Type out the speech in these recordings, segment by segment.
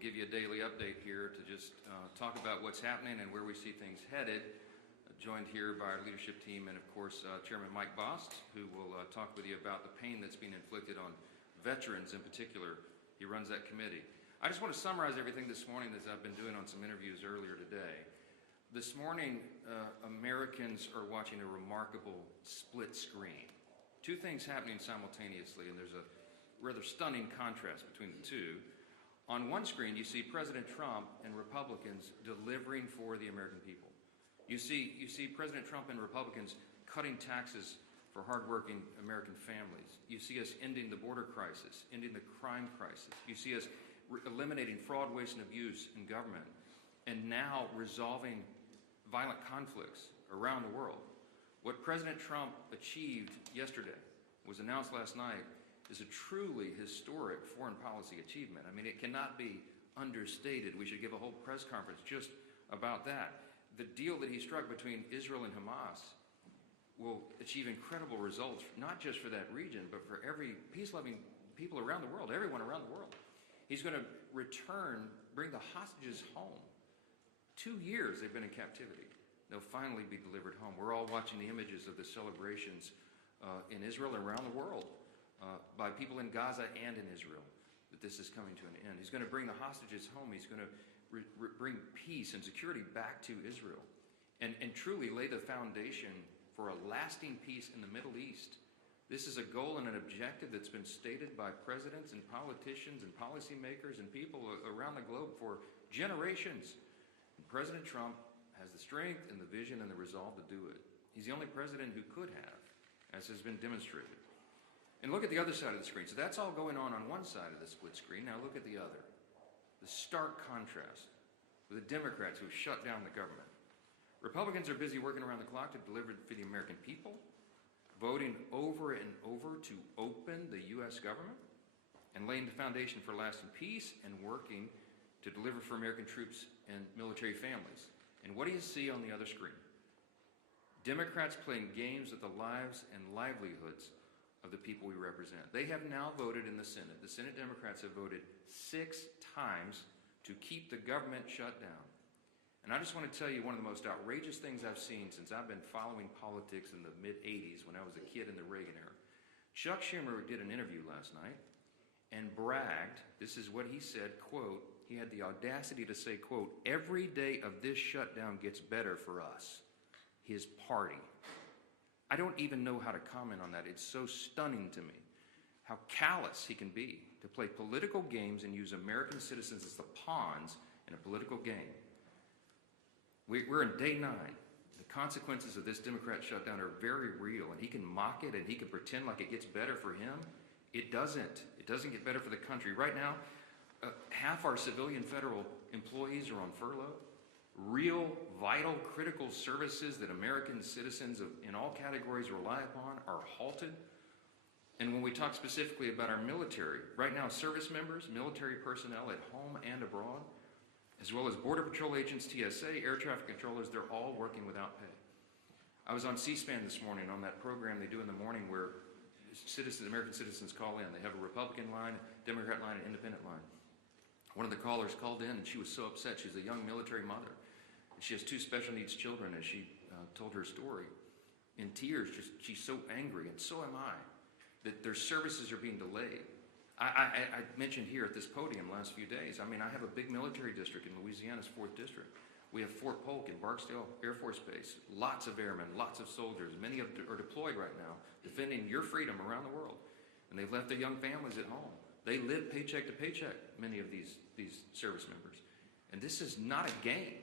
give you a daily update here to just talk about what's happening and where we see things headed. Joined here by our leadership team and, of course, Chairman Mike Bost, who will talk with you about the pain that's being inflicted on veterans in particular. He runs that committee. I just want to summarize everything this morning as I've been doing on some interviews earlier today. This morning, Americans are watching a remarkable split screen. Two things happening simultaneously, and there's a rather stunning contrast between the two. On one screen, you see President Trump and Republicans delivering for the American people. You see President Trump and Republicans cutting taxes for hardworking American families. You see us ending the border crisis, ending the crime crisis. You see us eliminating fraud, waste, and abuse in government, and now resolving violent conflicts around the world. What President Trump achieved yesterday, was announced last night, is a truly historic foreign policy achievement. I mean, it cannot be understated. We should give a whole press conference just about that. The deal that he struck between Israel and Hamas will achieve incredible results, not just for that region, but for every peace-loving people around the world, everyone around the world. He's going to bring the hostages home. 2 years they've been in captivity. They'll finally be delivered home. We're all watching the images of the celebrations in Israel and around the world by people in Gaza and in Israel, that this is coming to an end. He's going to bring the hostages home. He's going to bring peace and security back to Israel and truly lay the foundation for a lasting peace in the Middle East. This is a goal and an objective that's been stated by presidents and politicians and policymakers and people around the globe for generations. And President Trump has the strength and the vision and the resolve to do it. He's the only president who could have, as has been demonstrated. And look at the other side of the screen. So that's all going on one side of the split screen. Now look at the other. The stark contrast with the Democrats who have shut down the government. Republicans are busy working around the clock to deliver for the American people, voting over and over to open the U.S. government and laying the foundation for lasting peace and working to deliver for American troops and military families. And what do you see on the other screen? Democrats playing games with the lives and livelihoods of the people we represent. They have now voted in the Senate. The Senate Democrats have voted 6 times to keep the government shut down. And I just want to tell you one of the most outrageous things I've seen since I've been following politics in the mid-'80s when I was a kid in the Reagan era. Chuck Schumer did an interview last night and bragged, this is what he said, quote, he had the audacity to say, quote, every day of this shutdown gets better for us, his party. I don't even know how to comment on that. It's so stunning to me how callous he can be to play political games and use American citizens as the pawns in a political game. We're in day 9. The consequences of this Democrat shutdown are very real, and he can mock it and he can pretend like it gets better for him. It doesn't. It doesn't get better for the country. Right now, half our civilian federal employees are on furlough. Real, vital, critical services that American citizens in all categories rely upon are halted. And when we talk specifically about our military, right now service members, military personnel at home and abroad, as well as Border Patrol agents, TSA, air traffic controllers, they're all working without pay. I was on C-SPAN this morning on that program they do in the morning where American citizens call in. They have a Republican line, Democrat line, and independent line. One of the callers called in and she was so upset. She's a young military mother. She has 2 special needs children, as she told her story. In tears, she's so angry, and so am I, that their services are being delayed. I mentioned here at this podium last few days, I mean, I have a big military district in Louisiana's 4th District. We have Fort Polk in Barksdale Air Force Base, lots of airmen, lots of soldiers. Many of them are deployed right now, defending your freedom around the world. And they've left their young families at home. They live paycheck to paycheck, many of these service members. And this is not a game.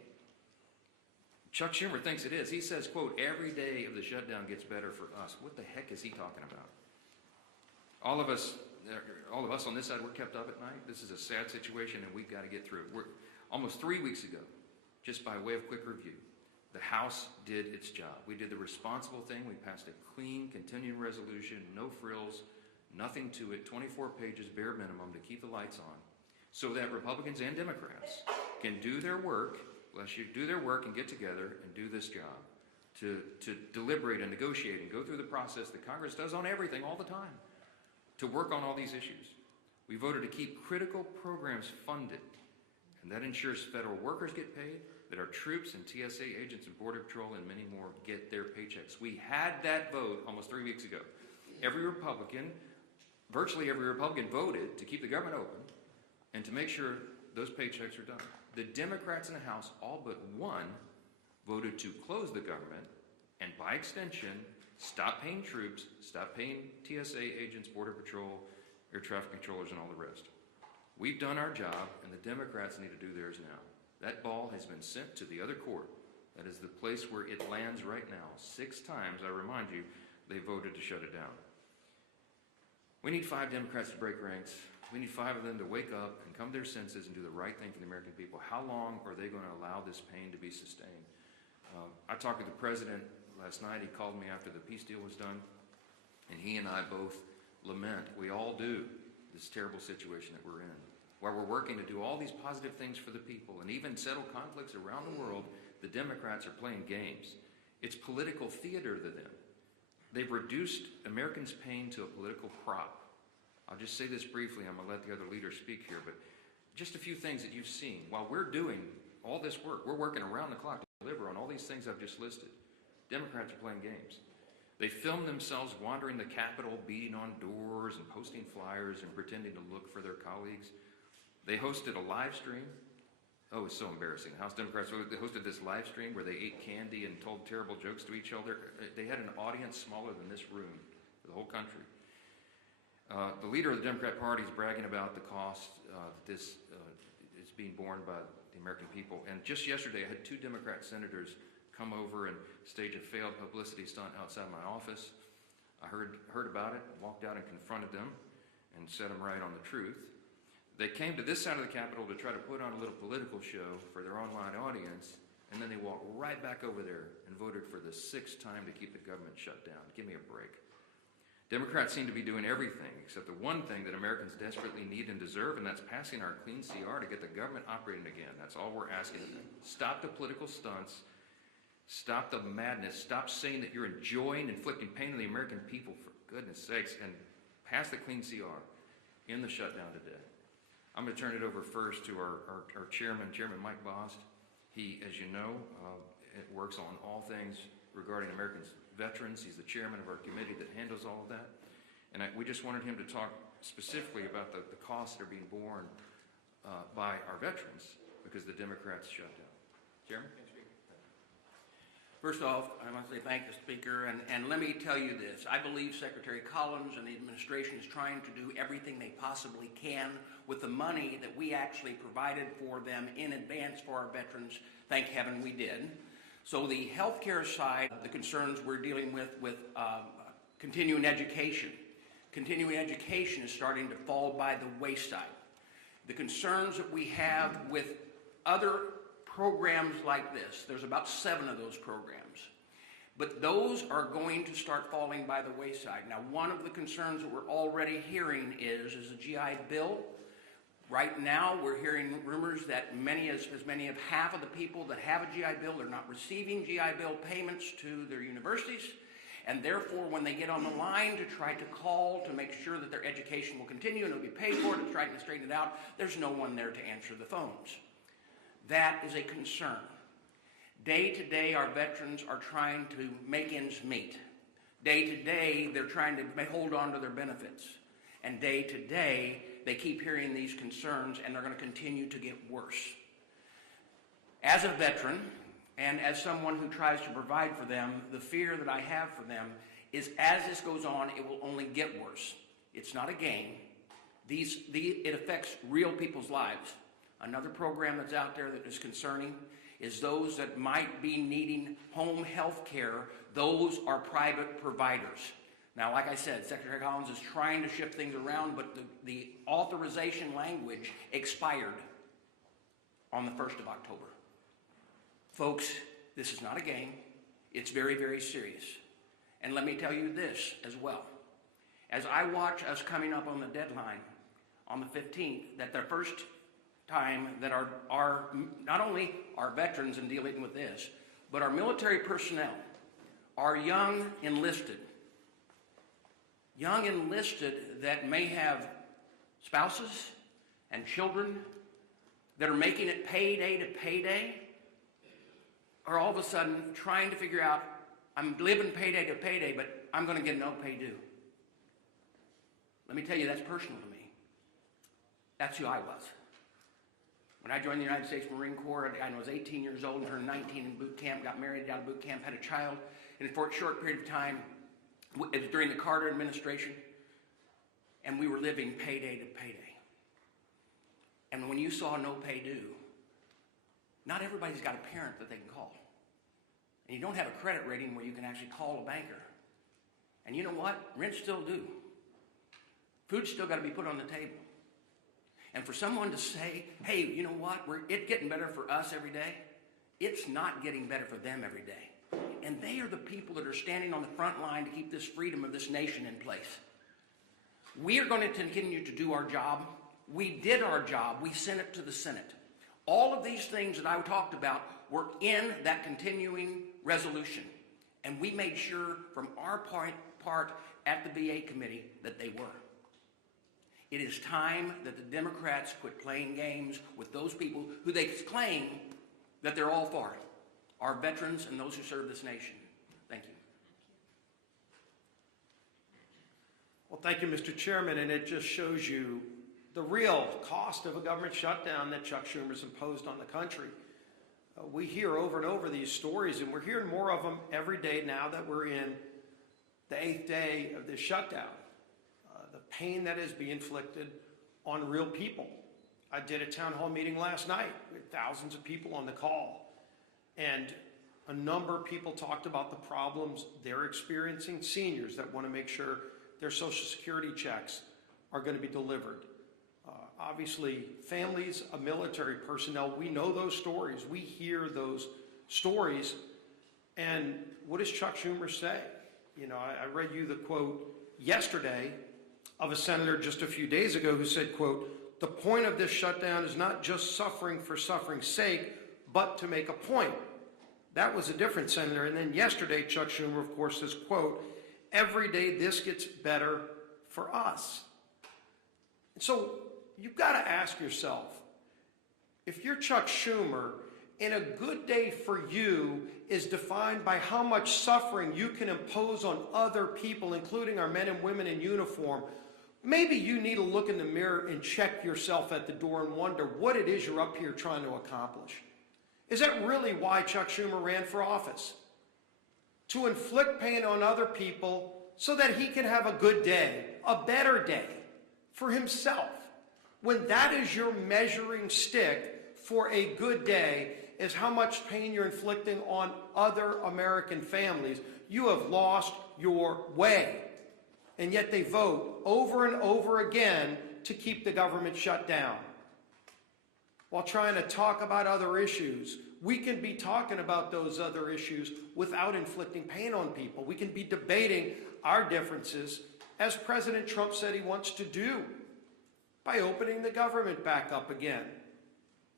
Chuck Schumer thinks it is. He says, quote, every day of the shutdown gets better for us. What the heck is he talking about? All of us on this side, we're kept up at night. This is a sad situation, and we've got to get through it. Almost 3 weeks ago, just by way of quick review, the House did its job. We did the responsible thing. We passed a clean, continuing resolution, no frills, nothing to it, 24 pages, bare minimum, to keep the lights on, so that Republicans and Democrats can do their work, and get together and do this job, to deliberate and negotiate and go through the process that Congress does on everything all the time, to work on all these issues. We voted to keep critical programs funded And that ensures federal workers get paid, that our troops and TSA agents and Border Patrol and many more get their paychecks. We had that vote almost 3 weeks ago. Virtually every Republican voted to keep the government open and to make sure those paychecks are done. The Democrats in the House, all but one, voted to close the government and, by extension, stop paying troops, stop paying TSA agents, Border Patrol, air traffic controllers, and all the rest. We've done our job, and the Democrats need to do theirs now. That ball has been sent to the other court. That is the place where it lands right now. 6 times, I remind you, they voted to shut it down. We need 5 Democrats to break ranks. We need 5 of them to wake up and come to their senses and do the right thing for the American people. How long are they going to allow this pain to be sustained? I talked with the president last night. He called me after the peace deal was done, and he and I both lament, we all do, this terrible situation that we're in. While we're working to do all these positive things for the people and even settle conflicts around the world, the Democrats are playing games. It's political theater to them. They've reduced Americans' pain to a political prop. I'll just say this briefly. I'm going to let the other leaders speak here, but just a few things that you've seen. While we're doing all this work, we're working around the clock to deliver on all these things I've just listed. Democrats are playing games. They film themselves wandering the Capitol, beating on doors and posting flyers and pretending to look for their colleagues. They hosted a live stream. Oh, it's so embarrassing. House Democrats, they hosted this live stream where they ate candy and told terrible jokes to each other. They had an audience smaller than this room for the whole country. The leader of the Democrat Party is bragging about the cost that this is being borne by the American people. And just yesterday, I had 2 Democrat senators come over and stage a failed publicity stunt outside my office. I heard about it, walked out and confronted them and set them right on the truth. They came to this side of the Capitol to try to put on a little political show for their online audience, and then they walked right back over there and voted for the 6th time to keep the government shut down. Give me a break. Democrats seem to be doing everything except the one thing that Americans desperately need and deserve, and that's passing our clean CR to get the government operating again. That's all we're asking of them. Stop the political stunts. Stop the madness. Stop saying that you're enjoying inflicting pain on the American people, for goodness sakes, and pass the clean CR in the shutdown today. I'm going to turn it over first to our chairman, Chairman Mike Bost. He, as you know, works on all things regarding Americans' veterans. He's the chairman of our committee that handles all of that. And we just wanted him to talk specifically about the costs that are being borne by our veterans because the Democrats shut down. Chairman? First off, I want to say thank the Speaker, and let me tell you this. I believe Secretary Collins and the administration is trying to do everything they possibly can with the money that we actually provided for them in advance for our veterans. Thank heaven we did. So the healthcare side, the concerns we're dealing with continuing education. Continuing education is starting to fall by the wayside. The concerns that we have with other programs like this, there's about 7 of those programs, but those are going to start falling by the wayside. Now, one of the concerns that we're already hearing is the GI Bill. Right now, we're hearing rumors that as many as half of the people that have a GI Bill are not receiving GI Bill payments to their universities, and therefore, when they get on the line to try to call to make sure that their education will continue and it'll be paid for and try to straighten it out, there's no one there to answer the phones. That is a concern. Day to day, our veterans are trying to make ends meet. Day to day, they're trying to hold on to their benefits. And day to day, they keep hearing these concerns, and they're going to continue to get worse. As a veteran, and as someone who tries to provide for them, the fear that I have for them is as this goes on, it will only get worse. It's not a game. It affects real people's lives. Another program that's out there that is concerning is those that might be needing home health care. Those are private providers. Now, like I said, Secretary Collins is trying to shift things around, but the authorization language expired on the 1st of October. Folks, this is not a game. It's very, very serious. And let me tell you this as well. As I watch us coming up on the deadline on the 15th, that the first time that our not only our veterans in dealing with this, but our military personnel, our young enlisted that may have spouses and children that are making it payday to payday are all of a sudden trying to figure out, I'm living payday to payday, but I'm going to get no pay due. Let me tell you, that's personal to me. That's who I was. When I joined the United States Marine Corps, I was 18 years old and turned 19 in boot camp, got married out of boot camp, had a child. And for a short period of time, it was during the Carter administration, and we were living payday to payday. And when you saw no pay due, not everybody's got a parent that they can call. And you don't have a credit rating where you can actually call a banker. And you know what? Rent's still due. Food's still got to be put on the table. And for someone to say, hey, you know what? It's getting better for us every day. It's not getting better for them every day. And they are the people that are standing on the front line to keep this freedom of this nation in place. We are going to continue to do our job. We did our job. We sent it to the Senate. All of these things that I talked about were in that continuing resolution. And we made sure from our part at the VA committee that they were. It is time that the Democrats quit playing games with those people who they claim that they're all for, our veterans and those who serve this nation. Thank you. Well, thank you, Mr. Chairman, and it just shows you the real cost of a government shutdown that Chuck Schumer's imposed on the country. We hear over and over these stories, and we're hearing more of them every day now that we're in the 8th day of this shutdown. The pain that is being inflicted on real people. I did a town hall meeting last night with thousands of people on the call, and a number of people talked about the problems they're experiencing. Seniors that want to make sure their Social Security checks are going to be delivered. Obviously, families of military personnel, we know those stories. We hear those stories. And what does Chuck Schumer say? You know, I read you the quote yesterday of a senator just a few days ago who said, quote, "The point of this shutdown is not just suffering for suffering's sake, but to make a point." That was a different senator. And then yesterday, Chuck Schumer, of course, says, quote, "Every day this gets better for us." And so you've got to ask yourself, if you're Chuck Schumer, and a good day for you is defined by how much suffering you can impose on other people, including our men and women in uniform, maybe you need to look in the mirror and check yourself at the door and wonder what it is you're up here trying to accomplish. Is that really why Chuck Schumer ran for office? To inflict pain on other people so that he can have a good day, a better day for himself. When that is your measuring stick for a good day, is how much pain you're inflicting on other American families, you have lost your way. And yet they vote over and over again to keep the government shut down. While trying to talk about other issues, we can be talking about those other issues without inflicting pain on people. We can be debating our differences, as President Trump said he wants to do, by opening the government back up again.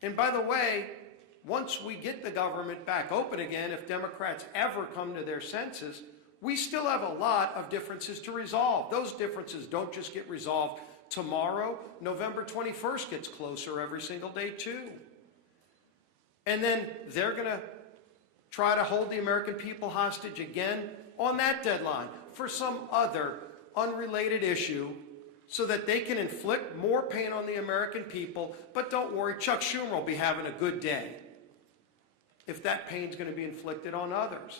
And by the way, once we get the government back open again, if Democrats ever come to their senses, we still have a lot of differences to resolve. Those differences don't just get resolved tomorrow. November 21st gets closer every single day too. And then they're going to try to hold the American people hostage again on that deadline for some other unrelated issue, so that they can inflict more pain on the American people. But don't worry, Chuck Schumer will be having a good day if that pain's going to be inflicted on others.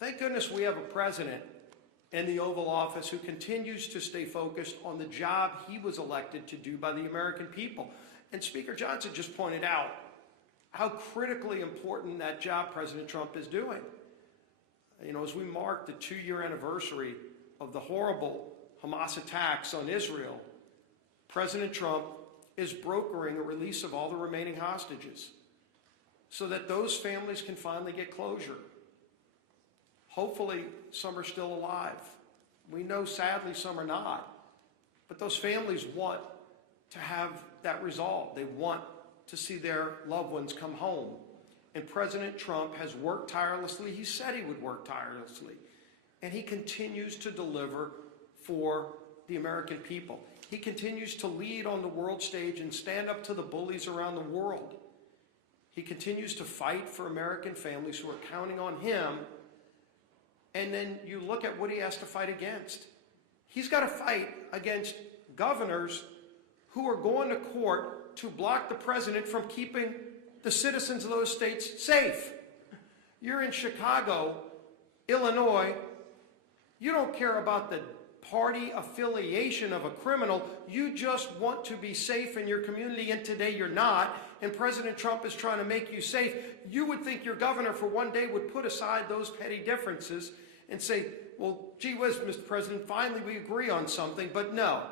Thank goodness we have a president in the Oval Office who continues to stay focused on the job he was elected to do by the American people. And Speaker Johnson just pointed out how critically important that job President Trump is doing. You know, as we mark the 2-year anniversary of the horrible Hamas attacks on Israel, President Trump is brokering a release of all the remaining hostages so that those families can finally get closure. Hopefully, some are still alive. We know, sadly, some are not. But those families want to have that resolved. They want to see their loved ones come home. And President Trump has worked tirelessly. He said he would work tirelessly. And he continues to deliver for the American people. He continues to lead on the world stage and stand up to the bullies around the world. He continues to fight for American families who are counting on him. And then you look at what he has to fight against. He's got to fight against governors who are going to court to block the president from keeping the citizens of those states safe. You're in Chicago, Illinois. You don't care about the party affiliation of a criminal. You just want to be safe in your community, and today you're not. And President Trump is trying to make you safe. You would think your governor for one day would put aside those petty differences and say, well, gee whiz, Mr. President, finally we agree on something. But no,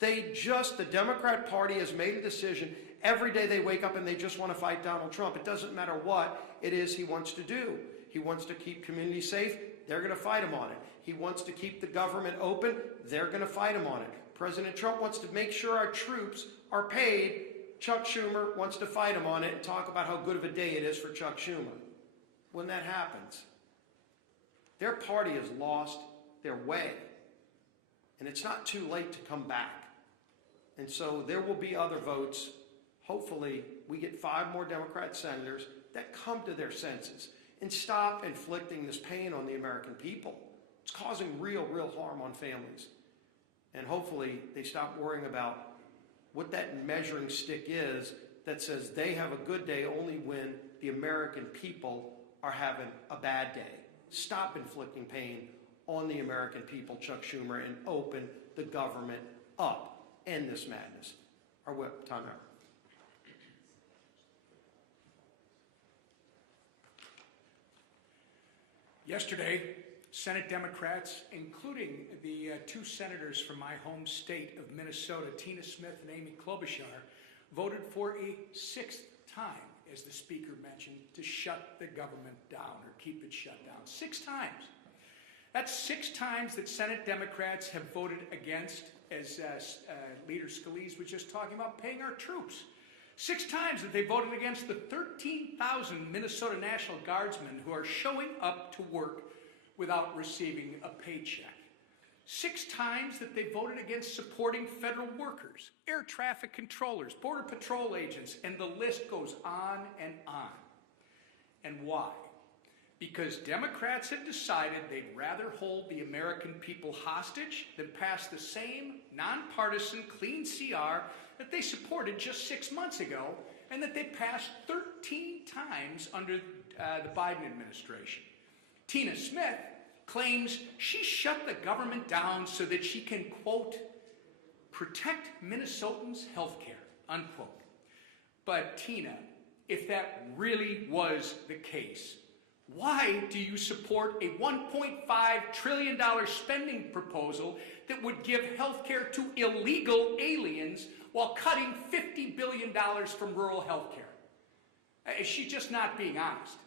the Democrat Party has made a decision. Every day they wake up and they just want to fight Donald Trump. It doesn't matter what it is he wants to do. He wants to keep communities safe. They're going to fight him on it. He wants to keep the government open. They're going to fight him on it. President Trump wants to make sure our troops are paid. Chuck Schumer wants to fight him on it and talk about how good of a day it is for Chuck Schumer. When that happens, their party has lost their way. And it's not too late to come back. And so there will be other votes. Hopefully, we get 5 more Democrat senators that come to their senses and stop inflicting this pain on the American people. It's causing real harm on families. And hopefully, they stop worrying about what that measuring stick is that says they have a good day only when the American people are having a bad day. Stop inflicting pain on the American people, Chuck Schumer, and open the government up. End this madness. Our whip, time out. Yesterday, Senate Democrats, including the 2 senators from my home state of Minnesota, Tina Smith and Amy Klobuchar, voted for a 6th time, as the Speaker mentioned, to shut the government down or keep it shut down. 6 times. That's 6 times that Senate Democrats have voted against, as Leader Scalise was just talking about, paying our troops. 6 times that they voted against the 13,000 Minnesota National Guardsmen who are showing up to work without receiving a paycheck. 6 times that they voted against supporting federal workers, air traffic controllers, border patrol agents, and the list goes on and on. And why? Because Democrats have decided they'd rather hold the American people hostage than pass the same nonpartisan clean CR that they supported just 6 months ago and that they passed 13 times under the Biden administration. Tina Smith claims she shut the government down so that she can, quote, protect Minnesotans' health care, unquote. But Tina, if that really was the case, why do you support a $1.5 trillion spending proposal that would give health care to illegal aliens while cutting $50 billion from rural health care? She's just not being honest.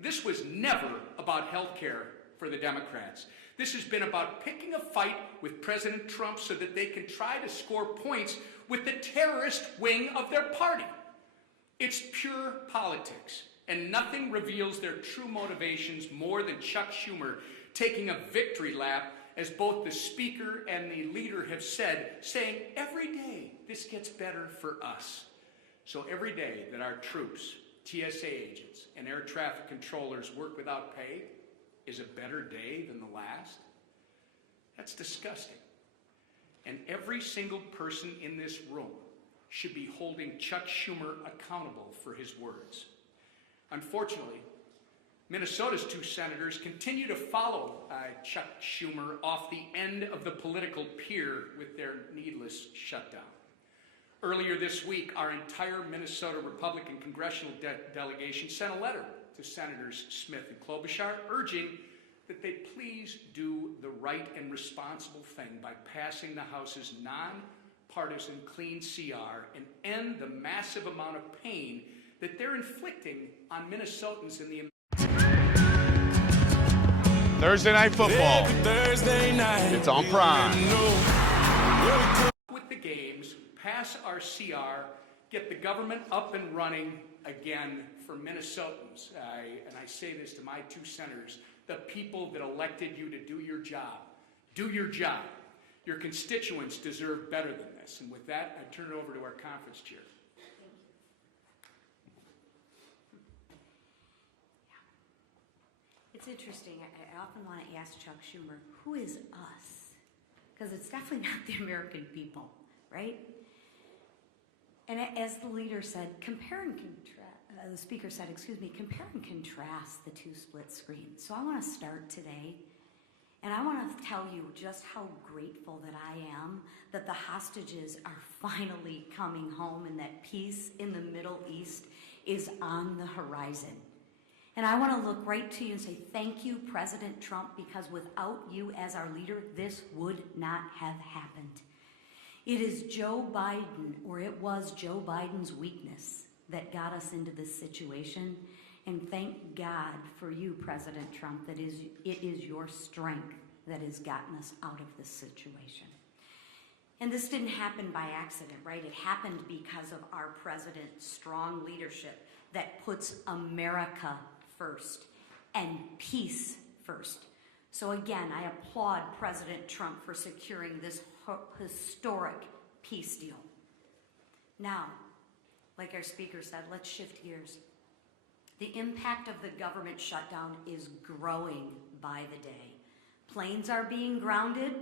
This was never about health care for the Democrats. This has been about picking a fight with President Trump so that they can try to score points with the terrorist wing of their party. It's pure politics, and nothing reveals their true motivations more than Chuck Schumer taking a victory lap, as both the Speaker and the leader have said, saying every day this gets better for us. So every day that our troops, TSA agents, and air traffic controllers work without pay is a better day than the last? That's disgusting. And every single person in this room should be holding Chuck Schumer accountable for his words. Unfortunately, Minnesota's 2 senators continue to follow Chuck Schumer off the end of the political pier with their needless shutdown. Earlier this week, our entire Minnesota Republican congressional delegation sent a letter to Senators Smith and Klobuchar urging that they please do the right and responsible thing by passing the House's nonpartisan clean CR and end the massive amount of pain that they're inflicting on Minnesotans in the Thursday Night Football. Thursday night. It's on Prime. with the games, pass our CR, get the government up and running again for Minnesotans. And I say this to my 2 senators, the people that elected you to do your job. Do your job. Your constituents deserve better than this. And with that, I turn it over to our conference chair. It's interesting. I often want to ask Chuck Schumer, who is us? Because it's definitely not the American people, right? And as the leader said, compare and contrast, the speaker said, compare and contrast the two split screens. So I want to start today, and I want to tell you just how grateful that I am that the hostages are finally coming home and that peace in the Middle East is on the horizon. And I want to look right to you and say, thank you, President Trump, because without you as our leader, this would not have happened. It is Joe Biden, or it was Joe Biden's weakness that got us into this situation. And thank God for you, President Trump, that it is your strength that has gotten us out of this situation. And this didn't happen by accident, right? It happened because of our president's strong leadership that puts America first and peace first. So again, I applaud President Trump for securing this historic peace deal. Now, like our speaker said, let's shift gears. The impact of the government shutdown is growing by the day. Planes are being grounded,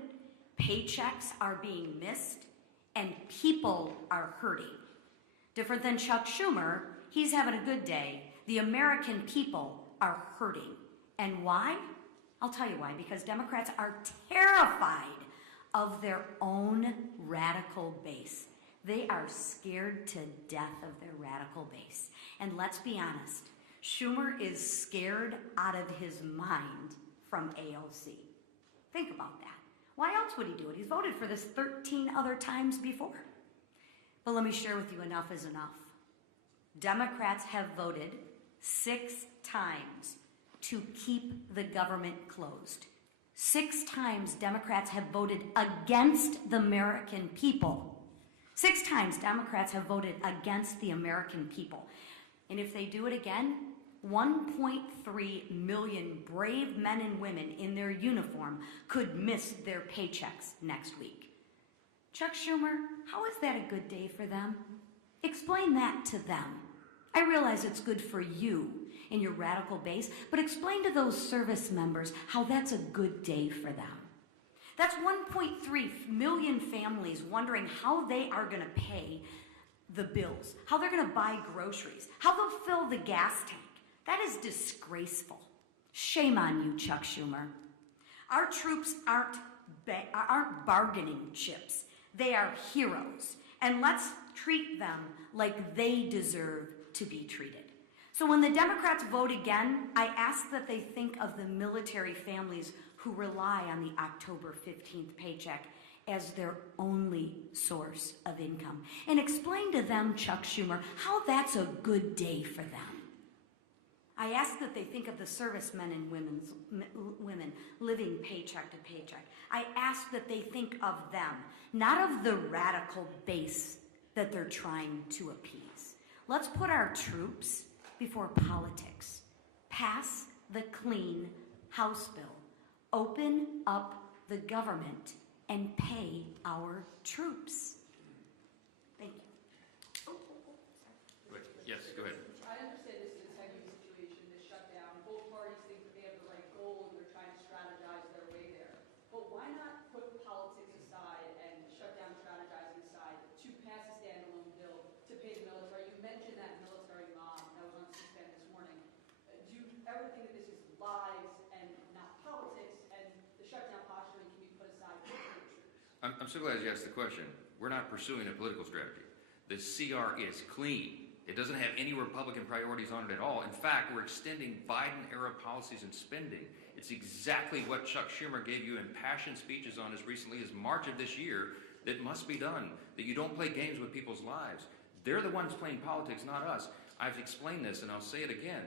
paychecks are being missed, and people are hurting. Different than Chuck Schumer, he's having a good day. The American people are hurting. And why? I'll tell you why. Because Democrats are terrified of their own radical base. They are scared to death of their radical base. And let's be honest, Schumer is scared out of his mind from AOC. Think about that. Why else would he do it? He's voted for this 13 other times before. But let me share with you, enough is enough. Democrats have voted 6 times to keep the government closed. 6 times Democrats have voted against the American people. 6 times Democrats have voted against the American people. And if they do it again, 1.3 million brave men and women in their uniform could miss their paychecks next week. Chuck Schumer, how is that a good day for them? Explain that to them. I realize it's good for you and your radical base, but explain to those service members how that's a good day for them. That's 1.3 million families wondering how they are going to pay the bills, how they're going to buy groceries, how they'll fill the gas tank. That is disgraceful. Shame on you, Chuck Schumer. Our troops aren't bargaining chips. They are heroes. And let's treat them like they deserve to be treated. So when the Democrats vote again, I ask that they think of the military families who rely on the October 15th paycheck as their only source of income. And explain to them, Chuck Schumer, how that's a good day for them. I ask that they think of the servicemen and women living paycheck to paycheck. I ask that they think of them, not of the radical base that they're trying to appease. Let's put our troops before politics. Pass the clean House bill. Open up the government and pay our troops. Thank you. Yes, go ahead. I understand this is a heavy situation, this shutdown. Both parties think that they have the right goal and they're trying to strategize their way there. But why not put politics aside and shutdown strategizing aside to pass a standalone bill to pay the military? You mentioned that military mom that was on C-SPAN this morning. Do you ever think that this is lives and not politics, and the shutdown posturing can be put aside for the troops? I'm so glad you asked the question. We're not pursuing a political strategy. The CR is clean. It doesn't have any Republican priorities on it at all. In fact, we're extending Biden-era policies and spending. It's exactly what Chuck Schumer gave you impassioned speeches on as recently as March of this year, that must be done, that you don't play games with people's lives. They're the ones playing politics, not us. I've explained this, and I'll say it again.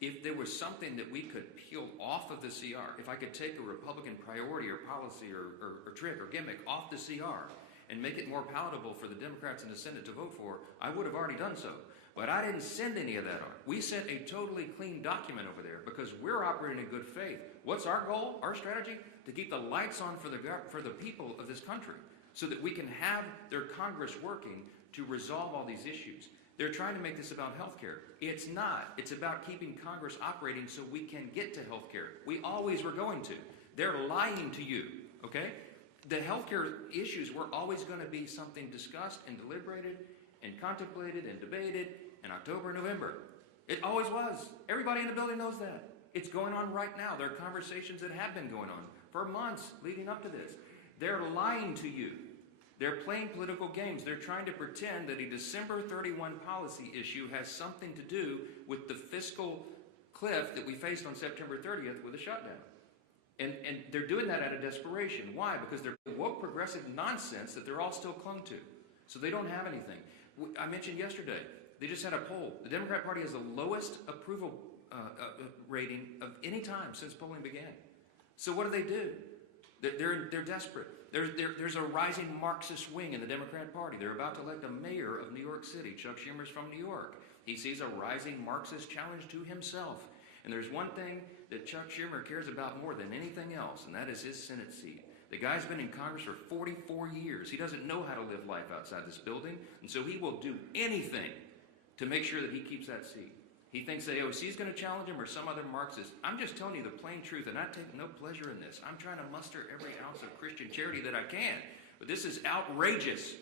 If there was something that we could peel off of the CR, if I could take a Republican priority or policy or trick or gimmick off the CR and make it more palatable for the Democrats in the Senate to vote for, I would have already done so. But I didn't send any of that on. We sent a totally clean document over there because we're operating in good faith. What's our goal, our strategy? To keep the lights on for the people of this country so that we can have their Congress working to resolve all these issues. They're trying to make this about health care. It's not. It's about keeping Congress operating so we can get to health care. We always were going to. They're lying to you, okay? The health care issues were always going to be something discussed and deliberated and contemplated and debated in October, November. It always was. Everybody in the building knows that. It's going on right now. There are conversations that have been going on for months leading up to this. They're lying to you. They're playing political games. They're trying to pretend that a December 31 policy issue has something to do with the fiscal cliff that we faced on September 30th with a shutdown. And they're doing that out of desperation. Why? Because they're woke progressive nonsense that they're all still clung to. So they don't have anything. I mentioned yesterday, they just had a poll. The Democrat Party has the lowest approval rating of any time since polling began. So what do? They're desperate. There's a rising Marxist wing in the Democrat Party. They're about to elect a mayor of New York City. Chuck Schumer's from New York. He sees a rising Marxist challenge to himself. And there's one thing that Chuck Schumer cares about more than anything else, and that is his Senate seat. The guy's been in Congress for 44 years. He doesn't know how to live life outside this building, and so he will do anything to make sure that he keeps that seat. He thinks the AOC is going to challenge him or some other Marxist. I'm just telling you the plain truth, and I take no pleasure in this. I'm trying to muster every ounce of Christian charity that I can, but this is outrageous.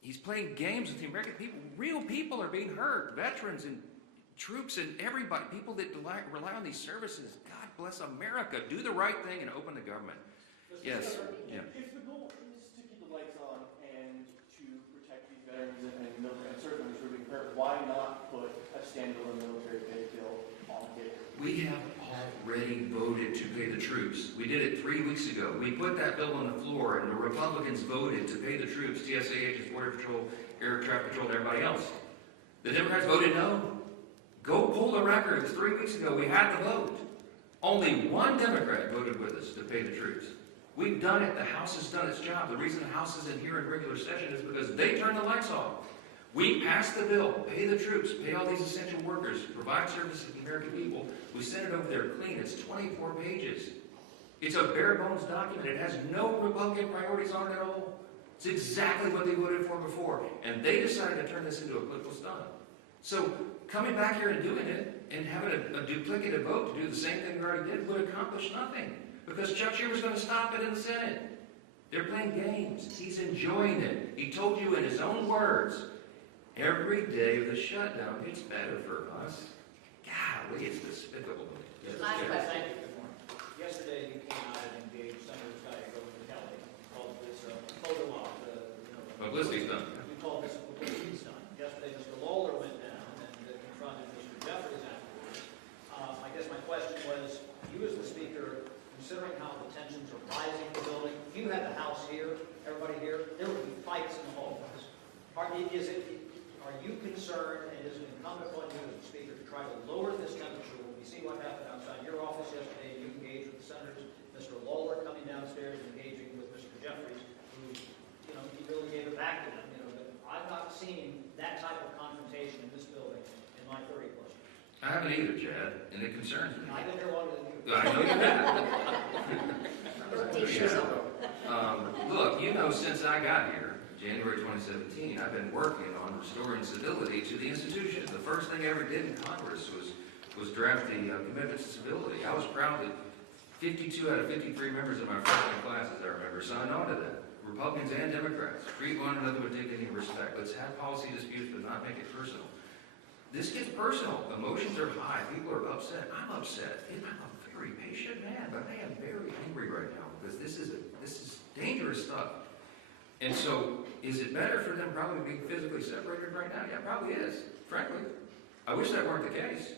He's playing games with the American people. Real people are being hurt, veterans and troops and everybody, people that rely on these services. God bless America. Do the right thing and open the government. Yes. Yeah. If the goal is to keep the lights on and to protect these veterans and service members who are being hurt, why not put a standalone military pay bill on the table? We have already voted to pay the troops. We did it 3 weeks ago. We put that bill on the floor, and the Republicans voted to pay the troops, TSA agents, Border Patrol, Air Traffic Patrol, and everybody else. The Democrats voted no. Go pull the records. 3 weeks ago, we had the vote. Only one Democrat voted with us to pay the troops. We've done it. The House has done its job. The reason the House isn't here in regular session is because they turned the lights off. We passed the bill, pay the troops, pay all these essential workers, provide services to the American people. We sent it over there clean. It's 24 pages. It's a bare bones document. It has no Republican priorities on it at all. It's exactly what they voted for before. And they decided to turn this into a political stunt. So coming back here and doing it and having a duplicative vote to do the same thing we already did would accomplish nothing. Because Chuck Schumer's going to stop it in the Senate. They're playing games. He's enjoying it. He told you in his own words, every day of the shutdown, it's better for us. Golly, it's despicable. Yes, Last yes. question. Yesterday, you came out and engaged Senator Kelly, called this photo op. Publicity stunt. We called this a publicity stunt. Yesterday, Mr. Lawler went down and confronted Mr. Jeffries afterwards. I guess my question was, you as the speaker, considering how the tensions are rising in the building, if you had the House here, everybody here, there would be fights in the hallways. Are you concerned, and is it incumbent upon you as the speaker to try to lower this temperature? When we see what happened outside your office yesterday, you engaged with the senators, Mr. Lawler coming downstairs and engaging with Mr. Jeffries, who, he really gave it back to them, but I've not seen that type of confrontation in this building in my 30 plus years. I haven't either, Chad, and it concerns me. I've been here longer than you. I know you have. Look, since I got here, January 2017, I've been working on restoring civility to the institution. The first thing I ever did in Congress was draft the commitments to civility. I was proud that 52 out of 53 members of my freshman class, as I remember, signed on to that. Republicans and Democrats. Treat one another with dignity and respect. Let's have policy disputes, but not make it personal. This gets personal. Emotions are high. People are upset. I'm upset. I'm a very patient man, but I am very angry right now because this is dangerous stuff. And so, is it better for them probably being physically separated right now? Yeah, it probably is, frankly. I wish that weren't the case.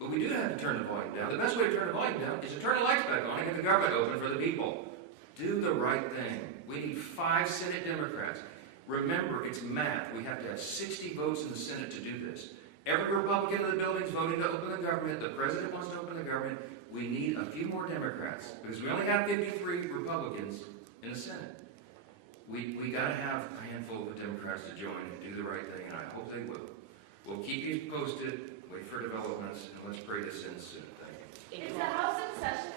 But we do have to turn the volume down. The best way to turn the volume down is to turn the lights back on and get the government open for the people. Do the right thing. We need 5 Senate Democrats. Remember, it's math. We have to have 60 votes in the Senate to do this. Every Republican in the building is voting to open the government. The president wants to open the government. We need a few more Democrats because we only have 53 Republicans in the Senate. we got to have a handful of Democrats to join and do the right thing, and I hope they will. We'll keep you posted, wait for developments, and let's pray this ends soon. Thank you. Is the House in session?